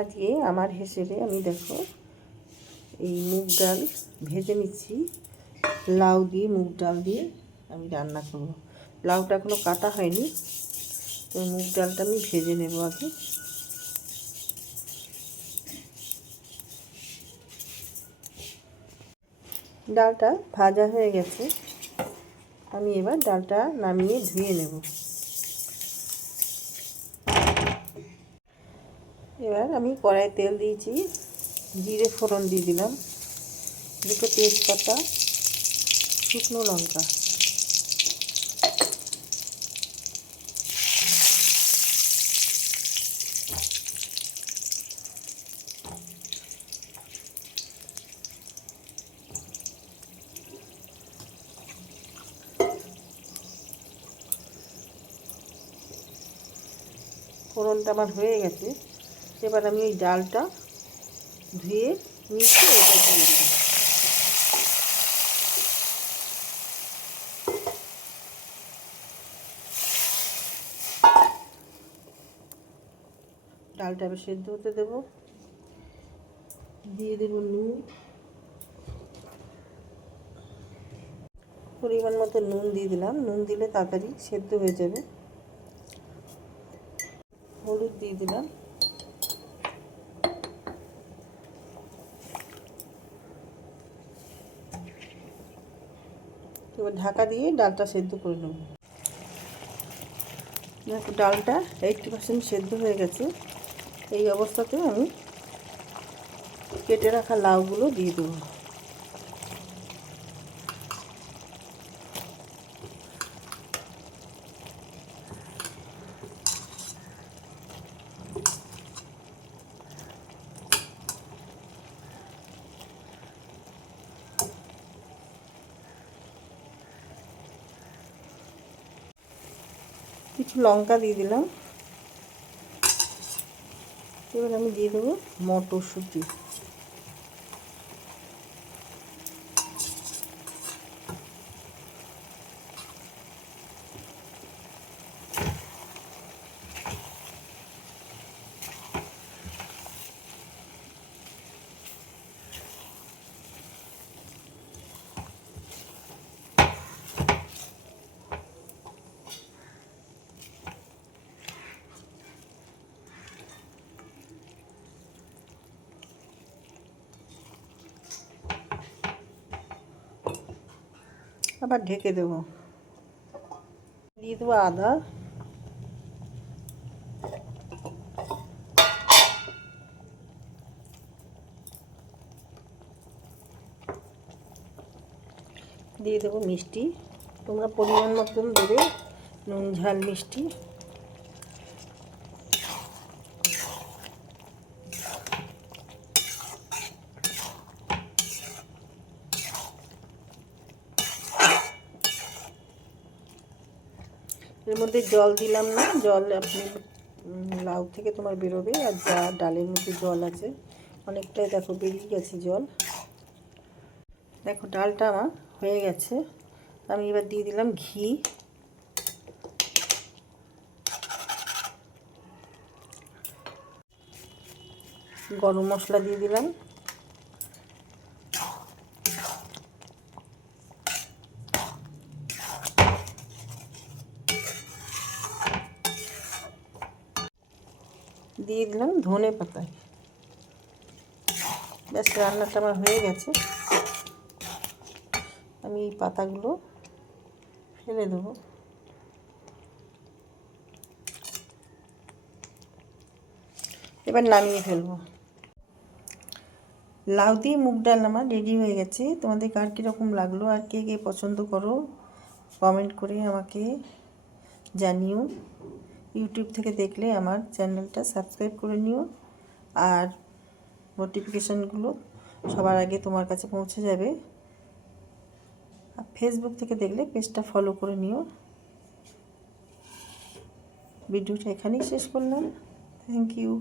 আজকে আমার হিসেবে আমি দেখো এই মুগ ডাল ভেজে নিচ্ছি। লাউ দিয়ে মুগ ডাল দিয়ে আমি রান্না করব। লাউটা এখনও কাটা হয়নি, তো মুগ ডালটা আমি ভেজে নেব আগে। ডালটা ভাজা হয়ে গেছে, আমি এবার ডালটা নামিয়ে ধুয়ে নেব। এবার আমি কড়াই তেল দিয়েছি, জিরে ফোড়ন দিয়ে দিলাম, দুটো তেজপাতা, শুকনো লঙ্কা। ফোড়নটা আমার হয়ে গেছে। এবার আমি ওই ডালটা ধুয়ে নিচে এটা দিয়ে দিলাম। ডালটা এবার সেদ্ধ হতে দেবো। দিয়ে দেবো নুন। পরিমাণ মতো নুন দিয়ে দিলাম। নুন দিলে তাড়াতাড়ি সেদ্ধ হয়ে যাবে। হলুদ দিয়ে দিলাম। এবার ঢাকা দিয়ে ডালটা সেদ্ধ করে নেব। দেখো, ডালটা এইটটি পার্সেন্ট সেদ্ধ হয়ে গেছে। এই অবস্থাতে আমি কেটে রাখা লাউগুলো দিয়ে দেবো। কিছু লঙ্কা দিয়ে দিলাম। এবার আমি দিয়ে দেবো মটরশুঁটি। আবার ঢেকে দেবো। দিয়ে দেবো আদা। দিয়ে দেবো মিষ্টি। তোমরা পরিমাণ মতন দেবে, নুন, ঝাল, মিষ্টি। এর মধ্যে জল দিলাম না। জল আপনি লাউ থেকে তোমার বেরোবে আর যা ডালের মধ্যে জল আছে। অনেকটাই দেখো বেরিয়ে গেছে জল। দেখো ডালটা আমার হয়ে গেছে। আমি এবার দিয়ে দিলাম ঘি। গরম মশলা দিয়ে দিলাম। দিয়ে দিলাম, ধনে পাতায় ব্যাস, রান্নাটা আমার হয়ে গেছে। আমি এই পাতাগুলো ফেলে দেবো। এবার নামিয়ে ফেলব। লাউ দিয়ে মুগ ডাল আমার রেডি হয়ে গেছে। তোমাদের কার কীরকম লাগল, আর কে কে পছন্দ করো কমেন্ট করে আমাকে জানিও। ইউটিউব থেকে দেখলে আমার চ্যানেলটা সাবস্ক্রাইব করে নিও। আর নোটিফিকেশানগুলো সবার আগে তোমার কাছে পৌঁছে যাবে। ফেসবুক থেকে দেখলে পেজটা ফলো করে নিও। ভিডিওটা এখানেই শেষ করলাম। Thank you